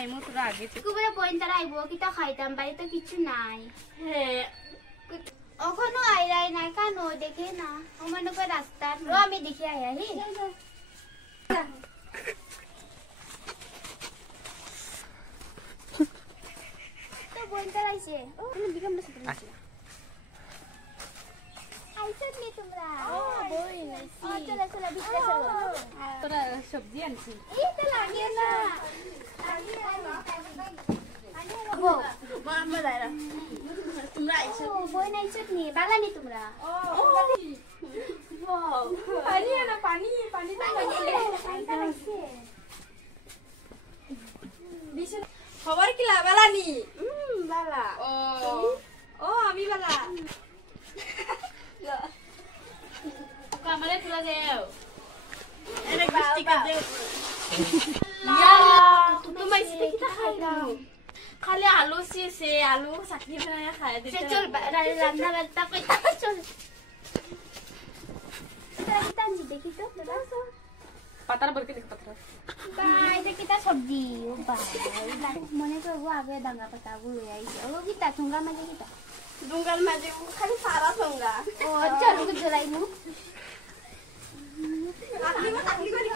আইমু তোরা আগে কুবরে পয়েন্ট তারা আইবো কিতা খাইতাম বাড়ি তো কিছু নাই হ্যাঁ ওখানো আইরাই নাই কানো দেখে না আমার নকে রাস্তা র আমি দেখি আয়া হি তো পয়েন্ট তারা আইছে ও বিকাম না সাথে আইছে নি তোমরা ও বই নাইছি চলো চলো বিস্তা চলো তোরা সবজি আনছি এই তো লাগে না মামা দাইরা তোমরা আইছো বই নাইছো নি বাগানি তোমরা পানি না পানি পানি খবর কি লাবালা নি বালা ও ও আমি বালা কামারে তোলা দেও এরে গুষ্টি কা দেও তুমি ইসতে কি খাইলাম খালি আলু সে আলু চাটনি বানায় খায় দিতে চল রান্না বান্না কইতা চল তাই দেখি তো তোরা পাতার বরকে দেখ পাতার বাই দেখি তা সবজি ও বাই মনে করবো আগে দাঙ্গা পাতা গুলো আইছে ও কিতা ঠুঙ্গা মাঝে কিতা ডুঙ্গাল মাঝে খালি সারা সঙ্গা ও চল গুজরাইমু আপনি মত আপনি করি